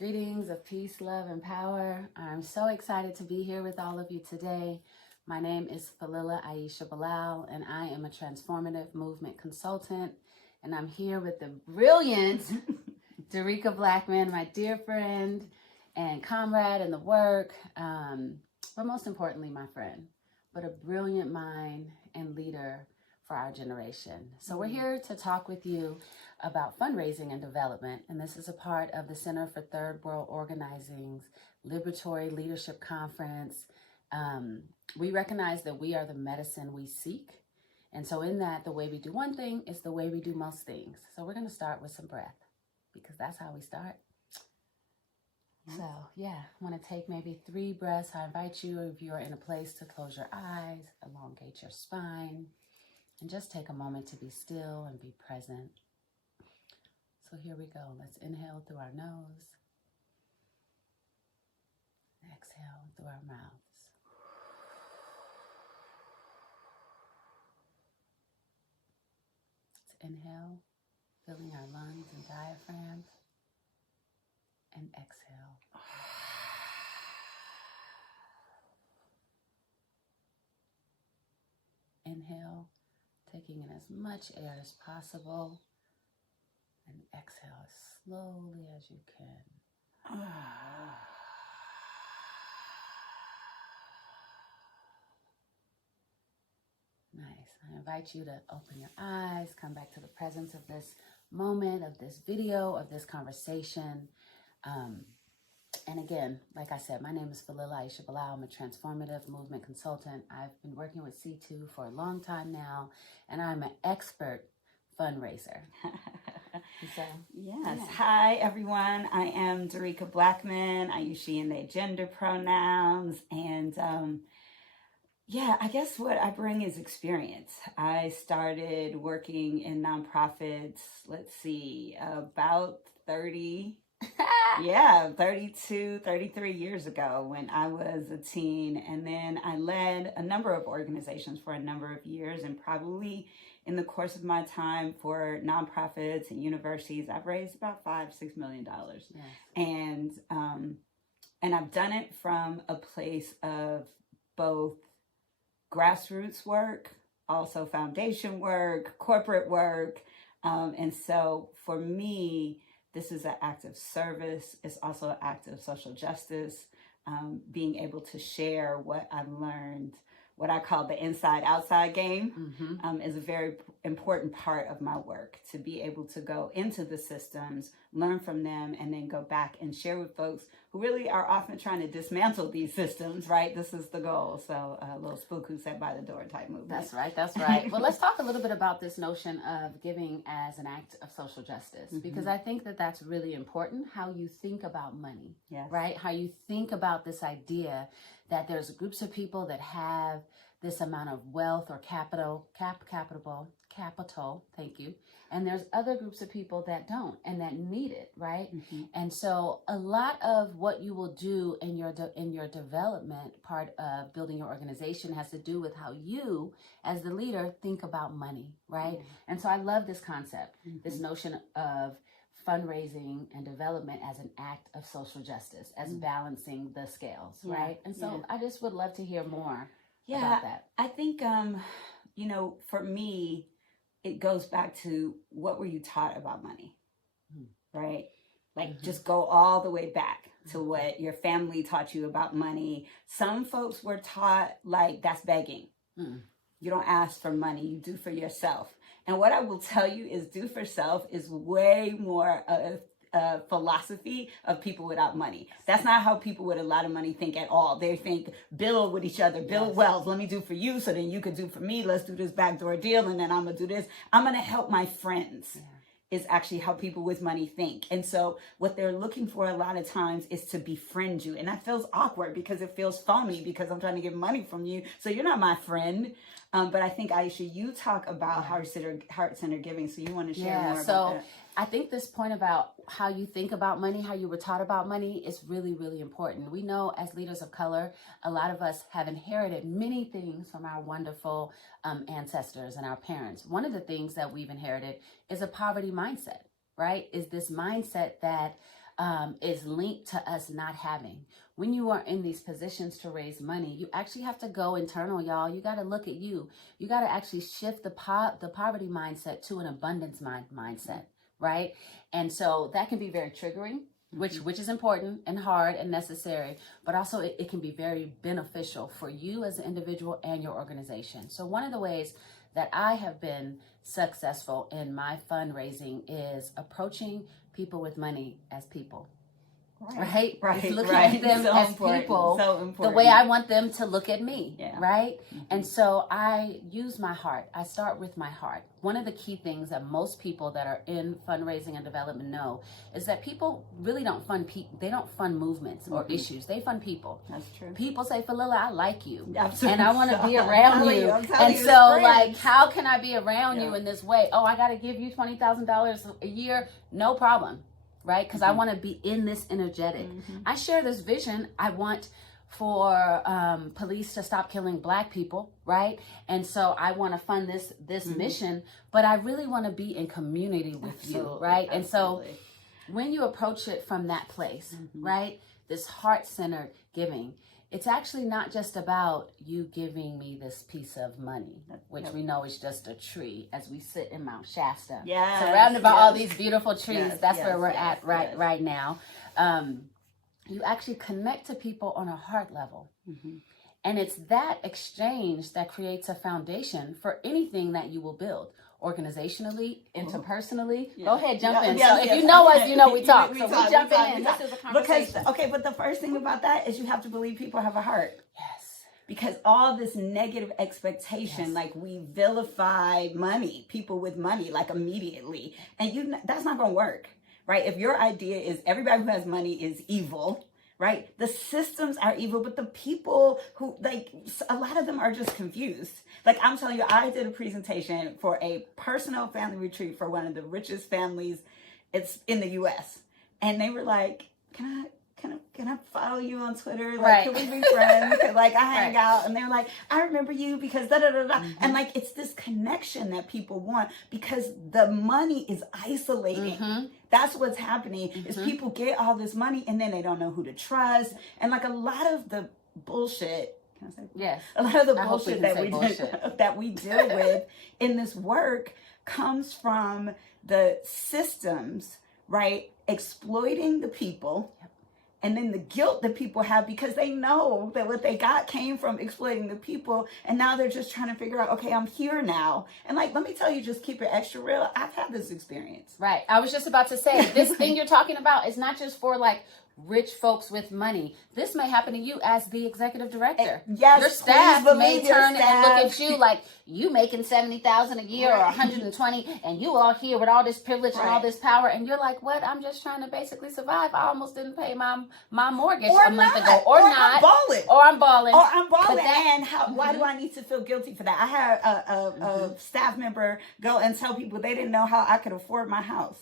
Greetings of peace, love, and power. I'm so excited to be here with all of you today. My name is Falilah Aisha Bilal, and I am a transformative movement consultant. And I'm here with the brilliant Dereca Blackmon, my dear friend and comrade in the work, but most importantly, my friend, but a brilliant mind and leader for our generation. So we're here to talk with you about fundraising and development, and this is a part of the Center for Third World Organizing's Liberatory Leadership Conference. We recognize that we are the medicine we seek, and so in that, the way we do one thing is the way we do most things. So we're going to start with some breath, because that's how we start. So yeah, I want to take maybe 3 breaths. I invite you, if you're in a place, to close your eyes, elongate your spine, and just take a moment to be still and be present. So here we go. Let's inhale through our nose. Exhale through our mouths. Let's inhale, filling our lungs and diaphragms. And exhale. Inhale, taking in as much air as possible. And exhale as slowly as you can. Nice. I invite you to open your eyes, come back to the presence of this moment, of this video, of this conversation. And again, like I said, my name is Falilah Aisha Bilal. I'm a transformative movement consultant. I've been working with C2 for a long time now, and I'm an expert fundraiser. So, yes. Yeah. Hi, everyone. I am Dereca Blackmon. I use she and they gender pronouns. And I guess what I bring is experience. I started working in nonprofits, about 32, 33 years ago when I was a teen. And then I led a number of organizations for a number of years, and probably in the course of my time for nonprofits and universities, I've raised about $5-6 million. Yes. And I've done it from a place of both grassroots work, also foundation work, corporate work. And so for me, this is an act of service. It's also an act of social justice, being able to share what I've learned. What I call the inside-outside game is a very important part of my work, to be able to go into the systems, learn from them, and then go back and share with folks who really are often trying to dismantle these systems, right? This is the goal. So a little spook who sat by the door type movement. That's right. Well, let's talk a little bit about this notion of giving as an act of social justice, because I think that that's really important, how you think about money, right? How you think about this idea that there's groups of people that have this amount of wealth or capital, thank you. And there's other groups of people that don't and that need it, right? And so a lot of what you will do in your development part of building your organization has to do with how you, as the leader, think about money, right? And so I love this concept, this notion of fundraising and development as an act of social justice, as balancing the scales, right? And so I just would love to hear more about that. I think, for me, it goes back to what were you taught about money, right? Like just go all the way back to what your family taught you about money. Some folks were taught like that's begging. You don't ask for money, you do for yourself. And what I will tell you is do for self is way more a philosophy of people without money. That's not how people with a lot of money think at all. They think build with each other, build wealth. Let me do for you so then you could do for me. Let's do this backdoor deal and then I'm going to do this. I'm going to help my friends. Is actually how people with money think. And so what they're looking for a lot of times is to befriend you. And that feels awkward because it feels phony because I'm trying to get money from you. So you're not my friend. But I think, Aisha, you talk about heart-centered giving. So you want to share more about that. I think this point about how you think about money, how you were taught about money is really, really important. We know as leaders of color, a lot of us have inherited many things from our wonderful ancestors and our parents. One of the things that we've inherited is a poverty mindset, right? Is this mindset that is linked to us not having. When you are in these positions to raise money, you actually have to go internal, y'all. You got to look at you. You got to actually shift the poverty mindset to an abundance mindset, right? And so that can be very triggering, which is important and hard and necessary, but also it can be very beneficial for you as an individual and your organization. So one of the ways that I have been successful in my fundraising is approaching people with money as people. Right. It's looking at them as people the way I want them to look at me. Right. And so I use my heart. I start with my heart. One of the key things that most people that are in fundraising and development know is that people really don't fund people. They don't fund movements or issues. They fund people. That's true. People say, Falilah, I like you. Absolutely. And I want to be around you. And so like, how can I be around you in this way? Oh, I got to give you $20,000 a year. No problem. Right? Because I want to be in this energetic. I share this vision. I want for police to stop killing Black people, right? And so I want to fund this mission, but I really want to be in community with you, right? And so when you approach it from that place, right? This heart-centered giving, it's actually not just about you giving me this piece of money, which we know is just a tree as we sit in Mount Shasta, surrounded by all these beautiful trees. That's where we're at right now. You actually connect to people on a heart level. And it's that exchange that creates a foundation for anything that you will build. Organizationally, interpersonally. Go ahead, jump in. So if you know us, you know we talk. So we jump in. This is a conversation. But the first thing about that is you have to believe people have a heart. Yes. Because all this negative expectation, like we vilify money, people with money, like immediately. And that's not going to work, right? If your idea is everybody who has money is evil, right? The systems are evil, but the people who, like, a lot of them are just confused. Like, I'm telling you, I did a presentation for a personal family retreat for one of the richest families it's in the U.S. And they were like, can I follow you on Twitter? Like, can we be friends? Because, like, I hang out. And they're like, I remember you because da-da-da-da. And, like, it's this connection that people want because the money is isolating. That's what's happening is people get all this money and then they don't know who to trust. And, like, a lot of the bullshit, can I say? Yes. A lot of the bullshit that we deal with in this work comes from the systems, right? Exploiting the people. And then the guilt that people have because they know that what they got came from exploiting the people. And now they're just trying to figure out, okay, I'm here now. And like, let me tell you, just keep it extra real. I've had this experience. Right. I was just about to say, this thing you're talking about is not just for like rich folks with money. This may happen to you as the executive director. Yes, your staff may turn and look at you like you making $70,000 a year or 120, and you all here with all this privilege and all this power, and you're like, "What? I'm just trying to basically survive. I almost didn't pay my mortgage a month ago, or not, I'm balling, And why do I need to feel guilty for that? I had a staff member go and tell people they didn't know how I could afford my house.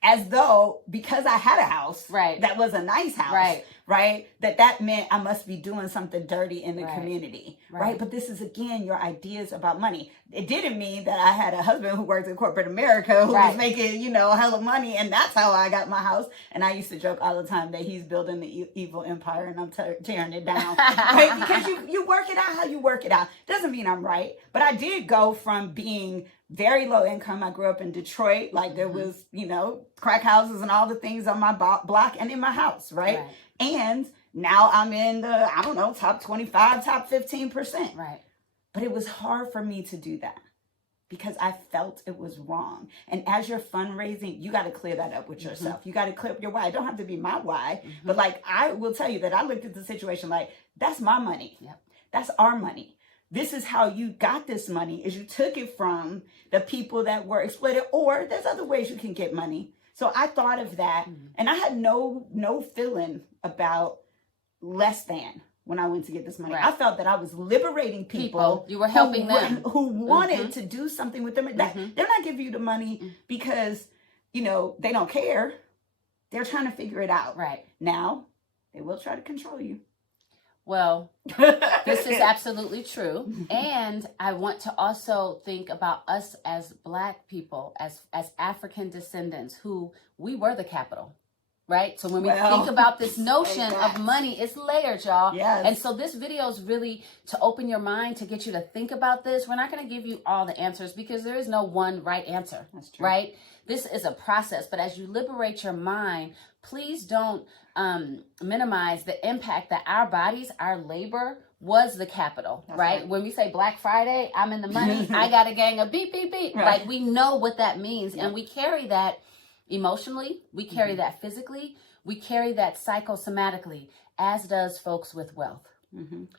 As though because I had a house that was a nice house, right? That meant I must be doing something dirty in the community, right? But this is, again, your ideas about money. It didn't mean that I had a husband who worked in corporate America who was making, a hell of money, and that's how I got my house. And I used to joke all the time that he's building the evil empire and I'm tearing it down, right? Because you work it out how you work it out. Doesn't mean I'm right, but I did go from being very low income. I grew up in Detroit. Like there was, crack houses and all the things on my block and in my house. Right. And now I'm in the, top 25, top 15%. Right. But it was hard for me to do that because I felt it was wrong. And as you're fundraising, you got to clear that up with yourself. You got to clear up your why. It don't have to be my why, but like, I will tell you that I looked at the situation like, that's my money. Yep. That's our money. This is how you got this money, is you took it from the people that were exploited, or there's other ways you can get money. So I thought of that, and I had no feeling about less than when I went to get this money. I felt that I was liberating people. You were helping them. Who wanted to do something with them. They're not giving you the money because, they don't care. They're trying to figure it out. Right. Now, they will try to control you. Well, this is absolutely true. And I want to also think about us as Black people, as African descendants, who we were the capital. right? So when we think about this notion of money, it's layered, y'all. Yes. And so this video is really to open your mind, to get you to think about this. We're not going to give you all the answers because there is no one right answer. That's true. Right? This is a process, but as you liberate your mind, please don't minimize the impact that our bodies, our labor was the capital, right? When we say Black Friday, I'm in the money, I got a gang of beep, beep, beep. Right. Like we know what that means. Yep. And we carry that emotionally, we carry that physically, we carry that psychosomatically, as does folks with wealth.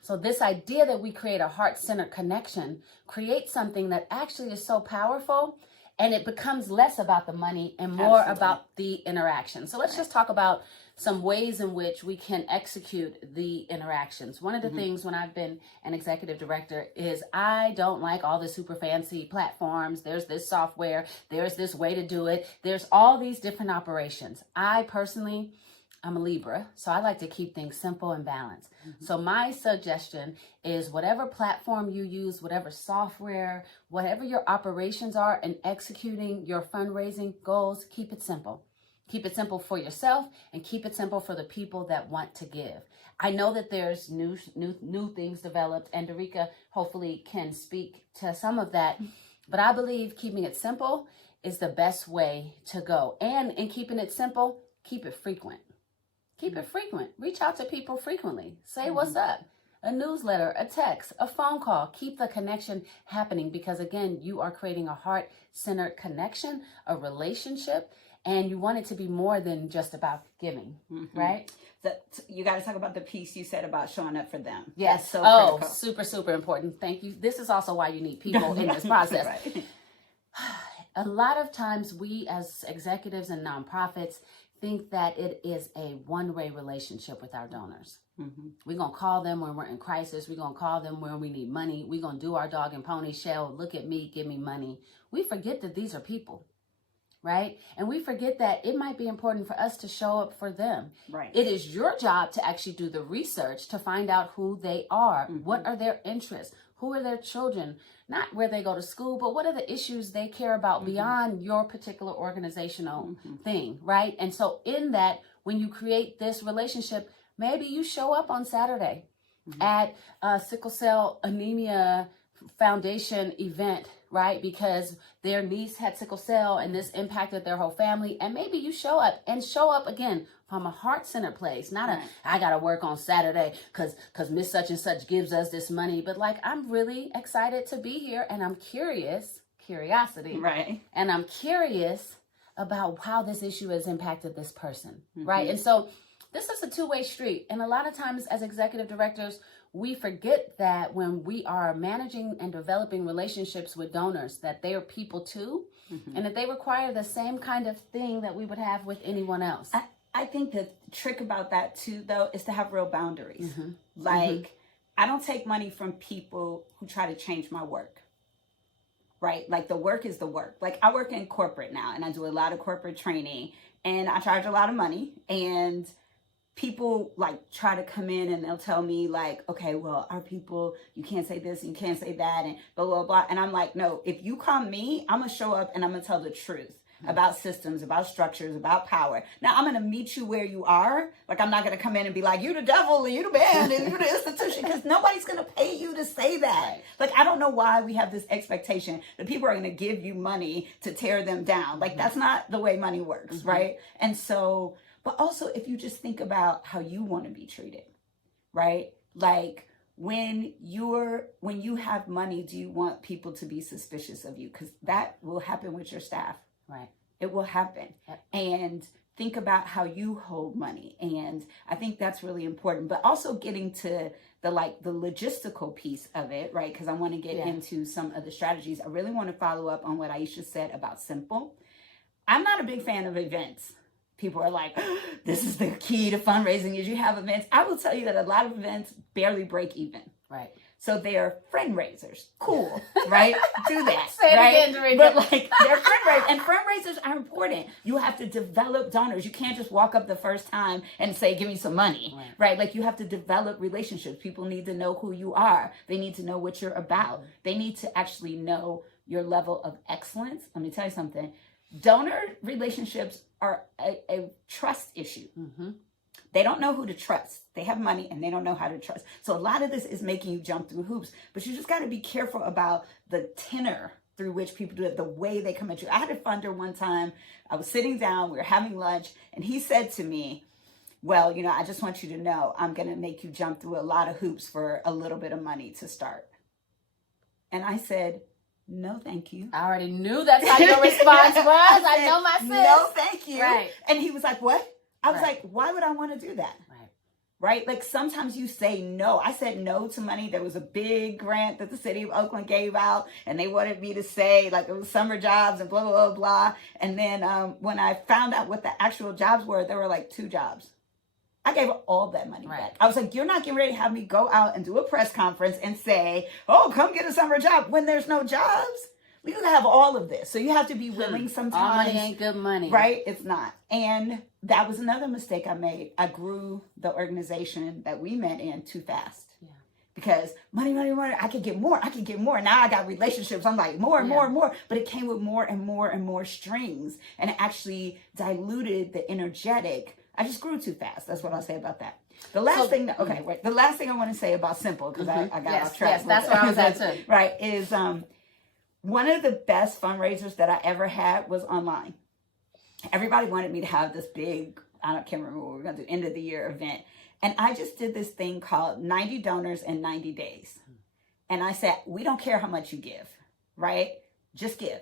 So this idea that we create a heart-centered connection creates something that actually is so powerful, and it becomes less about the money and more about the interaction. So let's just talk about some ways in which we can execute the interactions. One of the things when I've been an executive director is I don't like all the super fancy platforms. There's this software. There's this way to do it. There's all these different operations. I personally, I'm a Libra, so I like to keep things simple and balanced. So my suggestion is whatever platform you use, whatever software, whatever your operations are in executing your fundraising goals, keep it simple. Keep it simple for yourself and keep it simple for the people that want to give. I know that there's new things developed, and Dereca hopefully can speak to some of that. But I believe keeping it simple is the best way to go. And in keeping it simple, keep it frequent. Keep it frequent. Reach out to people frequently. Say what's up. A newsletter, a text, a phone call. Keep the connection happening because, again, you are creating a heart-centered connection, a relationship, and you want it to be more than just about giving, right? So you got to talk about the piece you said about showing up for them. Yes. That's so critical. Super, super important. Thank you. This is also why you need people in this process. Right. A lot of times we as executives and nonprofits think that it is a one-way relationship with our donors. We're going to call them when we're in crisis. We're going to call them when we need money. We're going to do our dog and pony show. Look at me, give me money. We forget that these are people. Right? And we forget that it might be important for us to show up for them. Right. It is your job to actually do the research to find out who they are. What are their interests? Who are their children? Not where they go to school, but what are the issues they care about beyond your particular organizational thing, right? And so in that, when you create this relationship, maybe you show up on Saturday at a sickle cell anemia foundation event, right? Because their niece had sickle cell and this impacted their whole family. And maybe you show up again from a heart-centered place, not I got to work on Saturday because Miss Such and Such gives us this money. But like, I'm really excited to be here and I'm curiosity. Right. And I'm curious about how this issue has impacted this person, right? And so this is a two-way street. And a lot of times as executive directors, we forget that when we are managing and developing relationships with donors, that they are people too, and that they require the same kind of thing that we would have with anyone else. I think the trick about that too, though, is to have real boundaries. Like, I don't take money from people who try to change my work, right? Like, the work is the work. Like, I work in corporate now, and I do a lot of corporate training, and I charge a lot of money, and people like try to come in and they'll tell me like, okay, well, our people, you can't say this, you can't say that, and blah, blah, blah. And I'm like, no, if you call me, I'm going to show up and I'm going to tell the truth about systems, about structures, about power. Now, I'm going to meet you where you are. Like, I'm not going to come in and be like, you the devil and you the man and you the institution, because nobody's going to pay you to say that. Like, I don't know why we have this expectation that people are going to give you money to tear them down. Like, that's not the way money works, right? And so, but also if you just think about how you want to be treated, right? Like, when you have money, do you want people to be suspicious of you? Because that will happen with your staff. Right. It will happen. Yep. And think about how you hold money. And I think that's really important. But also getting to the logistical piece of it, right? Because I want to get into some of the strategies. I really want to follow up on what Aisha said about simple. I'm not a big fan of events. People are like, this is the key to fundraising is you have events. I will tell you that a lot of events barely break even. Right. So they're friend raisers. Cool, right? Do that. Say right? it again, Dereca. But like, they're friend raisers. And friend raisers are important. You have to develop donors. You can't just walk up the first time and say, give me some money, right? Like, you have to develop relationships. People need to know who you are. They need to know what you're about. They need to actually know your level of excellence. Let me tell you something. Donor relationships are a trust issue. Mm-hmm. They don't know who to trust. They have money and they don't know how to trust. So a lot of this is making you jump through hoops, but you just got to be careful about the tenor through which people do it, the way they come at you. I had a funder one time. I was sitting down, we were having lunch, and he said to me, well, you know, I just want you to know, I'm going to make you jump through a lot of hoops for a little bit of money to start. And I said, no, thank you. I already knew that's how your response was. I know my sis. No, thank you. Right. And he was like, what? I was Right. like, why would I want to do that? Right. Right? Like sometimes you say no. I said no to money. There was a big grant that the city of Oakland gave out and they wanted me to say like it was summer jobs and blah, blah, blah, blah. And then when I found out what the actual jobs were, there were like 2 jobs. I gave all that money back. I was like, you're not getting ready to have me go out and do a press conference and say, oh, come get a summer job when there's no jobs. We could have all of this. So you have to be willing sometimes. All money ain't good money. Right? It's not. And that was another mistake I made. I grew the organization that we met in too fast. Yeah. Because money, money, money, I could get more. I could get more. Now I got relationships. I'm like more and more and more. But it came with more and more and more strings. And it actually diluted the energetic. I just grew too fast. That's what I'll say about that. The last thing, the last thing I want to say about simple, because I got off track. Yes, that's where I was at too. Right, is one of the best fundraisers that I ever had was online. Everybody wanted me to have this big, can't remember what we were going to do, end of the year event. And I just did this thing called 90 donors in 90 days. And I said, we don't care how much you give, right? Just give.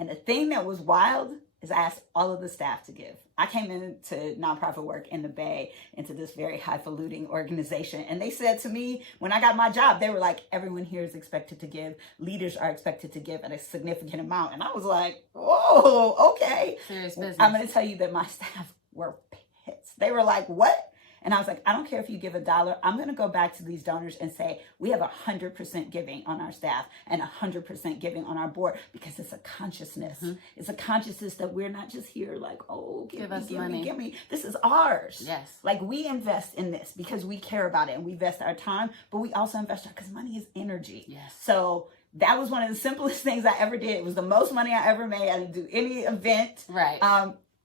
And the thing that was wild is I asked all of the staff to give. I came into nonprofit work in the Bay, into this very highfalutin organization. And they said to me, when I got my job, they were like, everyone here is expected to give. Leaders are expected to give at a significant amount. And I was like, whoa, okay. Serious business. I'm going to tell you that my staff were pissed. They were like, what? And I was like, I don't care if you give $1. I'm going to go back to these donors and say, we have 100% giving on our staff and 100% giving on our board, because it's a consciousness. Mm-hmm. It's a consciousness that we're not just here like, oh, give me. This is ours. Yes. Like we invest in this because we care about it and we invest our time, but we also invest because money is energy. Yes. So that was one of the simplest things I ever did. It was the most money I ever made. I didn't do any event. Right.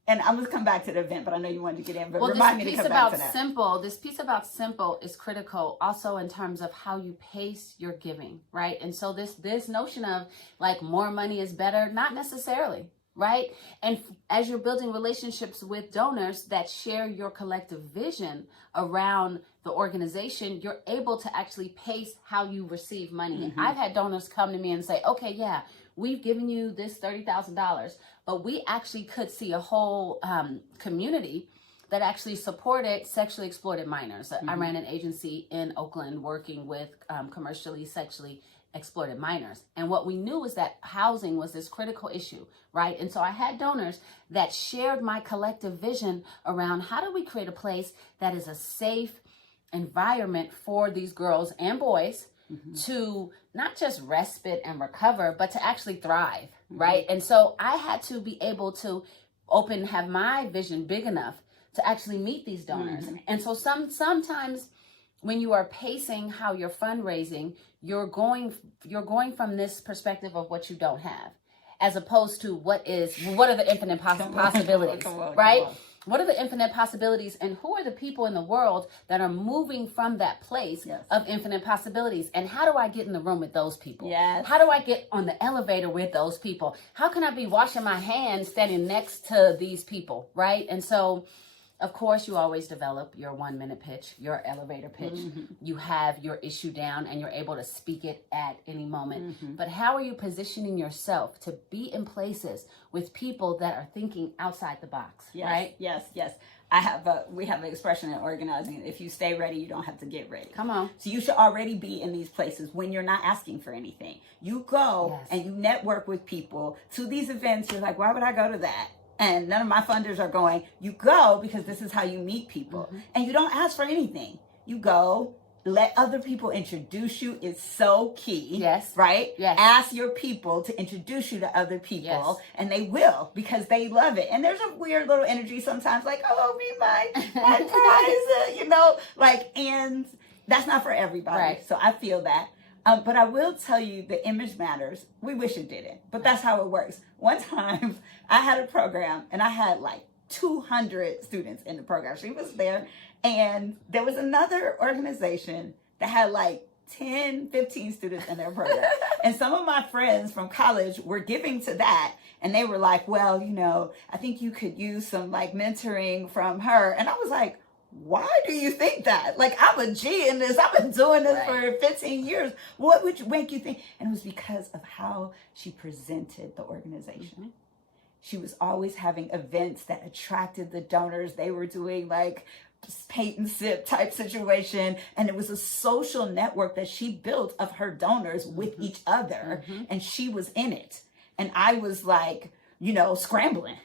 And I'm going to come back to the event, but I know you wanted to get in. But remind me to come back to that. This piece about simple is critical also in terms of how you pace your giving, right? And so this notion of like more money is better, not necessarily, right? And as you're building relationships with donors that share your collective vision around the organization, you're able to actually pace how you receive money. Mm-hmm. I've had donors come to me and say, okay, yeah, we've given you this $30,000, but we actually could see a whole community that actually supported sexually exploited minors. Mm-hmm. I ran an agency in Oakland working with commercially sexually exploited minors. And what we knew was that housing was this critical issue, right? And so I had donors that shared my collective vision around how do we create a place that is a safe environment for these girls and boys mm-hmm. to not just respite and recover, but to actually thrive, mm-hmm. right? And so I had to be able to have my vision big enough to actually meet these donors. Mm-hmm. And so sometimes when you are pacing how you're fundraising, you're going from this perspective of what you don't have, as opposed to what are the infinite possibilities, right? What are the infinite possibilities, and who are the people in the world that are moving from that place yes. of infinite possibilities? And how do I get in the room with those people? Yes. How do I get on the elevator with those people? How can I be washing my hands standing next to these people, right? And so, of course, you always develop your 1-minute pitch, your elevator pitch. Mm-hmm. You have your issue down and you're able to speak it at any moment. Mm-hmm. But how are you positioning yourself to be in places with people that are thinking outside the box, yes, right? Yes. We have an expression in organizing. If you stay ready, you don't have to get ready. Come on. So you should already be in these places when you're not asking for anything. You go yes. and you network with people to these events. You're like, why would I go to that? And none of my funders are going, you go because this is how you meet people. Mm-hmm. And you don't ask for anything. You go, let other people introduce you is so key. Yes. Right? Yes. Ask your people to introduce you to other people. Yes. And they will, because they love it. And there's a weird little energy sometimes like, oh, be my prize, and that's not for everybody. Right. So I feel that. But I will tell you, the image matters. We wish it didn't, but that's how it works. One time I had a program and I had like 200 students in the program. She was there, and there was another organization that had like 10, 15 students in their program. And some of my friends from college were giving to that. And they were like, well, you know, I think you could use some like mentoring from her. And I was like, why do you think that? Like, I'm a G in this. I've been doing this for 15 years. What would you make you think? And it was because of how she presented the organization. Mm-hmm. She was always having events that attracted the donors. They were doing like paint and sip type situation. And it was a social network that she built of her donors with each other. And she was in it. And I was like, you know, scrambling,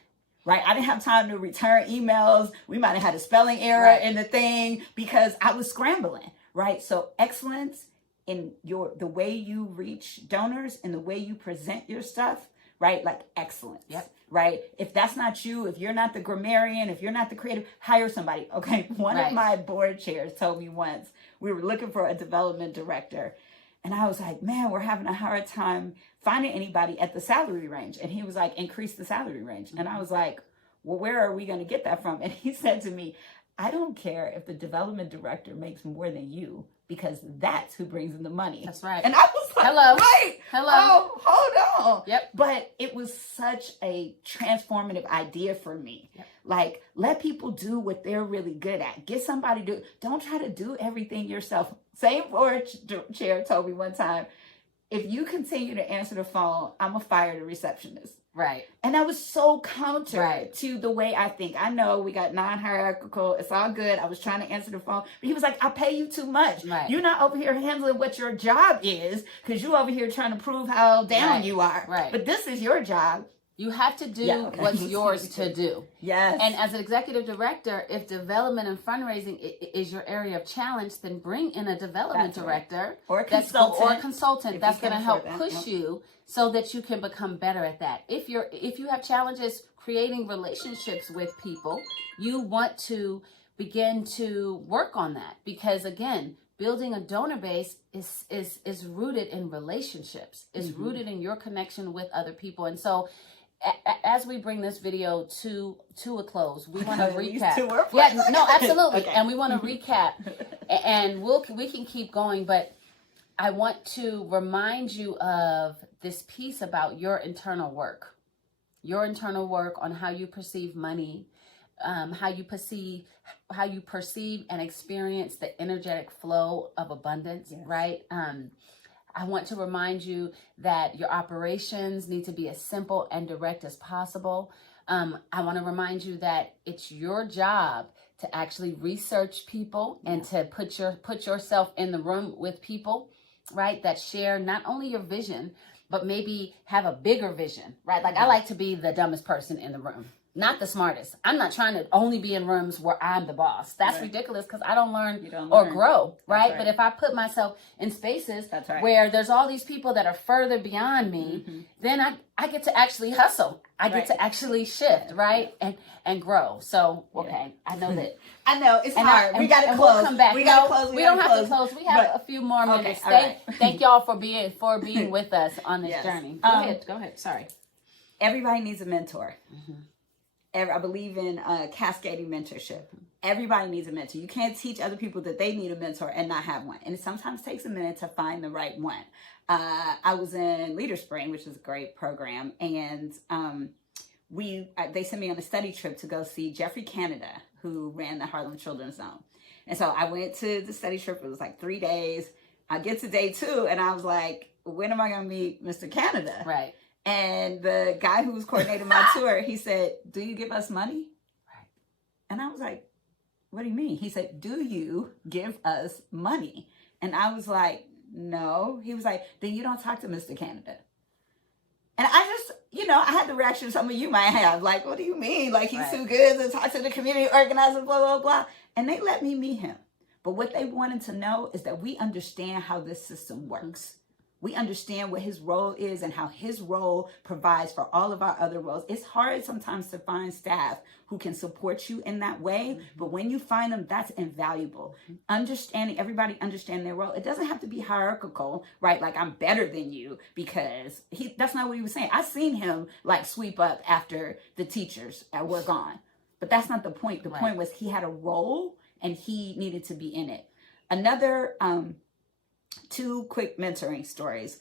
right? I didn't have time to return emails. We might have had a spelling error in the thing because I was scrambling, right? So excellence in the way you reach donors and the way you present your stuff, right? Like excellence, right? If that's not you, if you're not the grammarian, if you're not the creative, hire somebody. Okay. One of my board chairs told me once, we were looking for a development director. And I was like, man, we're having a hard time finding anybody at the salary range. And he was like, increase the salary range. And I was like, well, where are we going to get that from? And he said to me, I don't care if the development director makes more than you, because that's who brings in the money. That's right. And I was like, hello. Wait, hello. Oh, hold on. Yep. But it was such a transformative idea for me. Yep. Like, let people do what they're really good at. Get somebody to, don't try to do everything yourself. Same board chair told me one time, if you continue to answer the phone, I'm going to fire the receptionist. Right. And that was so counter to the way I think. I know we got non-hierarchical. It's all good. I was trying to answer the phone. But he was like, I pay you too much. Right. You're not over here handling what your job is, because you over here trying to prove how down you are. Right. But this is your job. You have to do what's yours to do. Yes. And as an executive director, if development and fundraising is your area of challenge, then bring in a development director or a consultant that's going to help push you so that you can become better at that. If you have challenges creating relationships with people, you want to begin to work on that, because again, building a donor base is rooted in relationships. It's rooted in your connection with other people. And so as we bring this video to a close, we want to recap. Yeah, no, absolutely. And we want to recap, and we can keep going, but I want to remind you of this piece about your internal work on how you perceive money, how you perceive and experience the energetic flow of abundance, right? I want to remind you that your operations need to be as simple and direct as possible. I want to remind you that it's your job to actually research people and to put yourself in the room with people, right, that share not only your vision, but maybe have a bigger vision, right? Like I like to be the dumbest person in the room, not the smartest. I'm not trying to only be in rooms where I'm the boss. That's ridiculous, because I don't learn or grow, right? But if I put myself in spaces where there's all these people that are further beyond me, then I get to actually hustle. I get to actually shift, right? And grow. So, okay, I know that. I know, it's hard. We got to close. We'll come back. We got to close. We don't have to close. We have a few more minutes. Thank y'all for being with us on this journey. Go ahead. Sorry. Everybody needs a mentor. I believe in cascading mentorship. Everybody needs a mentor. You can't teach other people that they need a mentor and not have one. And it sometimes takes a minute to find the right one. I was in Leader Spring, which is a great program. And they sent me on a study trip to go see Jeffrey Canada, who ran the Harlem Children's Zone. And so I went to the study trip. It was like 3 days. I get to day 2 and I was like, when am I going to meet Mr. Canada? Right. And the guy who was coordinating my tour, he said, do you give us money? Right. And I was like, what do you mean? He said, do you give us money? And I was like, no. He was like, then you don't talk to Mr. Canada. And I just, I had the reaction some of you might have. Like, what do you mean? Like, he's too good to talk to the community organizer, blah, blah, blah. And they let me meet him. But what they wanted to know is that we understand how this system works. we understand what his role is and how his role provides for all of our other roles. It's hard sometimes to find staff who can support you in that way. But when you find them, that's invaluable. Understanding, everybody understand their role. It doesn't have to be hierarchical, right? Like I'm better than you, because that's not what he was saying. I seen him like sweep up after the teachers were gone. But that's not the point. The point was he had a role and he needed to be in it. Another, 2 quick mentoring stories.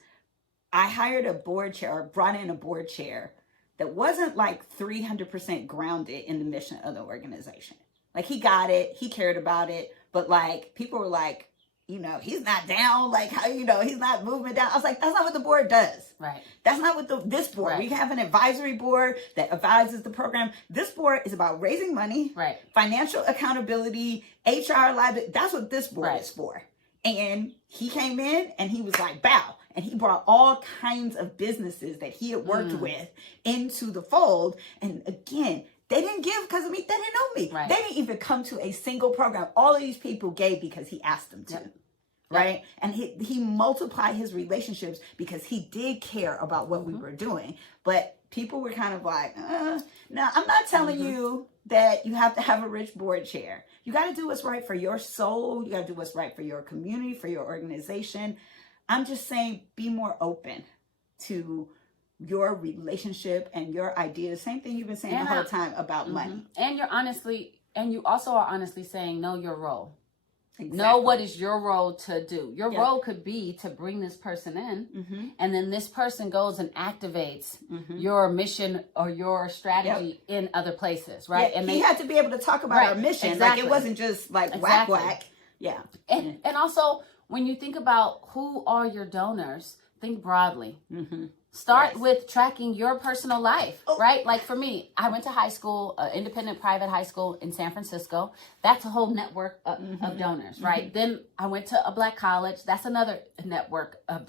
I hired a board chair, or brought in a board chair that wasn't like 300% grounded in the mission of the organization. Like he got it, he cared about it, but like people were like, you know, he's not down, like how, you know, he's not moving down. I was like, that's not what the board does. Right. That's not what this board. Right. We have an advisory board that advises the program. This board is about raising money, right, financial accountability, HR liability. That's what this board is for. And he came in and he was like, bow. And he brought all kinds of businesses that he had worked with into the fold. And again, they didn't give because of me. They didn't know me. Right. They didn't even come to a single program. All of these people gave because he asked them to. Yep. Right. And he multiplied his relationships because he did care about what we were doing. But people were kind of like, no, I'm not telling you that you have to have a rich board chair. You got to do what's right for your soul. You got to do what's right for your community, for your organization. I'm just saying, be more open to your relationship and your ideas. Same thing you've been saying the whole time about money. And you also are honestly saying, know your role. Exactly. Know what is your role to do. Your role could be to bring this person in, and then this person goes and activates your mission or your strategy in other places, right? Yeah, and he had to be able to talk about our mission. Exactly. Like it wasn't just like whack. Yeah. And also, when you think about who are your donors, think broadly. Start with tracking your personal life, right? Like for me, I went to high school, independent private high school in San Francisco. That's a whole network of donors, right? Then I went to a Black college. That's another network of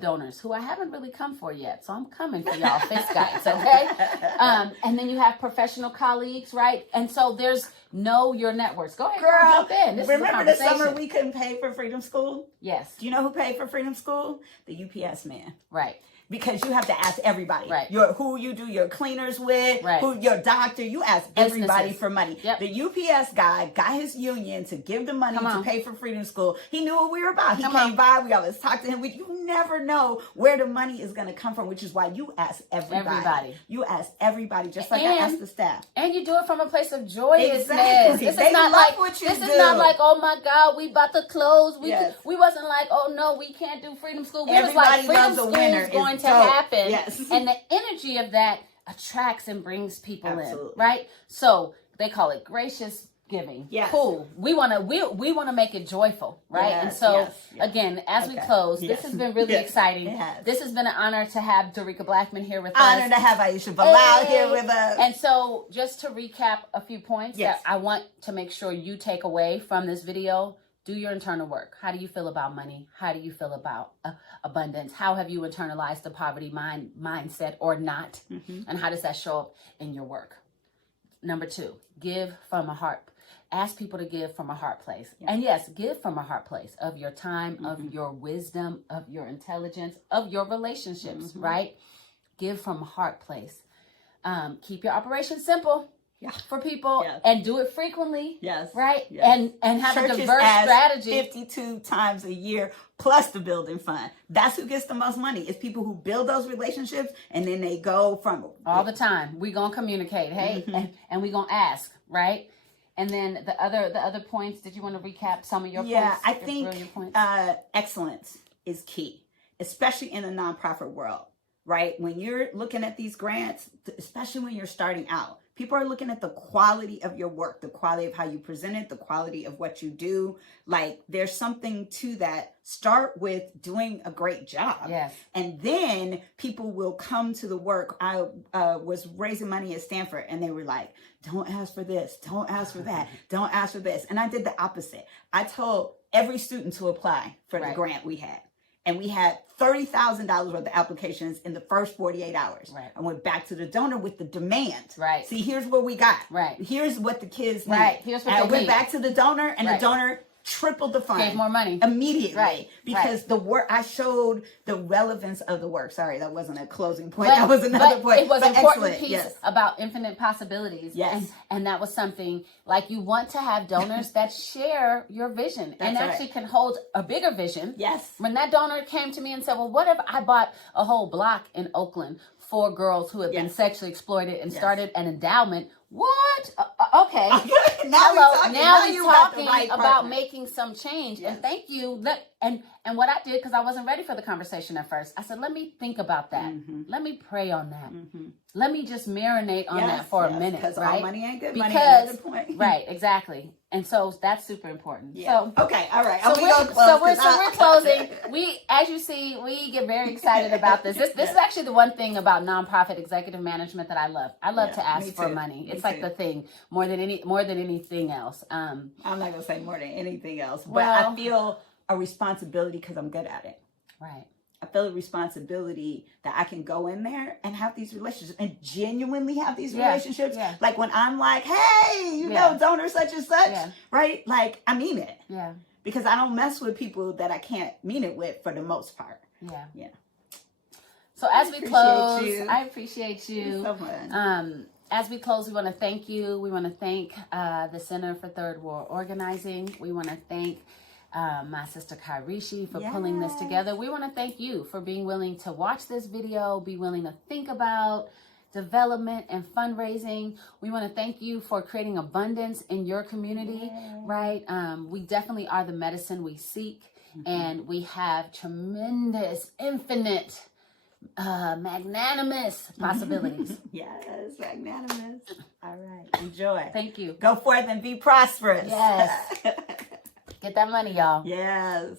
donors who I haven't really come for yet. So I'm coming for y'all, face guys, okay? And then you have professional colleagues, right? And so there's know your networks. Go ahead, girl, jump in. This remember is the summer we couldn't pay for Freedom School? Yes. Do you know who paid for Freedom School? The UPS man. Right. Because you have to ask everybody, right? Who you do your cleaners with, right? Who your doctor. You ask everybody for money. Yep. The UPS guy got his union to give the money to pay for Freedom School. He knew what we were about. He came by. We always talked to him. You never know where the money is going to come from, which is why you ask everybody. You ask everybody, just like I asked the staff. And you do it from a place of joyousness. Exactly. This is not like what you this do. is not like, oh my God, we about to close. We wasn't like, oh no, we can't do Freedom School. We was like, Freedom School is going to happen. Yes. And the energy of that attracts and brings people in, right? So they call it gracious giving. Yes. Cool. We want to make it joyful, right? Yes, and so yes. Again, as we close, this has been really exciting. This has been an honor to have Dereca Blackmon here with us. Honor to have Aisha Bilal here with us. And so just to recap a few points that I want to make sure you take away from this video. Do your internal work. How do you feel about money? How do you feel about abundance? How have you internalized the poverty mindset or not? And how does that show up in your work? Number 2, give from a heart. Ask people to give from a heart place. And yes, give from a heart place of your time, of your wisdom, of your intelligence, of your relationships, right? Give from a heart place. Keep your operations simple. For people and do it frequently. Right? And have a diverse strategy. 52 times a year plus the building fund. That's who gets the most money. It's people who build those relationships and then they go from all the time. We gonna communicate, hey, and we gonna ask, right? And then the other points. Did you want to recap some of your points? Yeah, I think excellence is key, especially in the nonprofit world. Right? When you're looking at these grants, especially when you're starting out. People are looking at the quality of your work, the quality of how you present it, the quality of what you do. Like there's something to that. Start with doing a great job. Yes. And then people will come to the work. I was raising money at Stanford and they were like, don't ask for this. Don't ask for that. Don't ask for this. And I did the opposite. I told every student to apply for the grant we had. And we had $30,000 worth of applications in the first 48 hours. Right. I went back to the donor with the demand. Right. See, here's what we got. Right. Here's what the kids need. Right. Here's what and they I went need. back to the donor, and the donor tripled the fund. Gave more money. Immediately. Right. Because the work, I showed the relevance of the work. Sorry, that wasn't a closing point. That was another point. It was an important excellent. piece about infinite possibilities. Yes. And that was something, like, you want to have donors that share your vision and That's actually can hold a bigger vision. Yes. When that donor came to me and said, well, what if I bought a whole block in Oakland for girls who had been sexually exploited and started an endowment? What? Okay. Now we're talking right about partner. making some change. Yes. And thank you. And what I did, because I wasn't ready for the conversation at first, I said, let me think about that. Let me pray on that. Let me just marinate on that for a minute. Because right? all money ain't good money at another point. Right, exactly. And so that's super important. Yeah. So okay, all right. We're closing. We, as you see, we get very excited about this. This is actually the one thing about nonprofit executive management that I love. I love to ask for money. It's like the thing more than anything else. I'm not gonna say more than anything else, but well, I feel a responsibility because I'm good at it. Right. I feel a responsibility that I can go in there and have these relationships and genuinely have these relationships. Yeah. Like when I'm like, hey, you know, donor such and such, right? Like I mean it. Yeah. Because I don't mess with people that I can't mean it with for the most part. Yeah. Yeah. So as we close, I appreciate you. So fun. As we close, we want to thank you. We want to thank the Center for Third World Organizing. We want to thank my sister Kairishi for pulling this together. We want to thank you for being willing to watch this video, be willing to think about development and fundraising. We want to thank you for creating abundance in your community, right? We definitely are the medicine we seek, and we have tremendous, infinite, magnanimous possibilities. Yes, magnanimous. All right, enjoy. Thank you. Go forth and be prosperous. Yes. Get that money, y'all. Yes.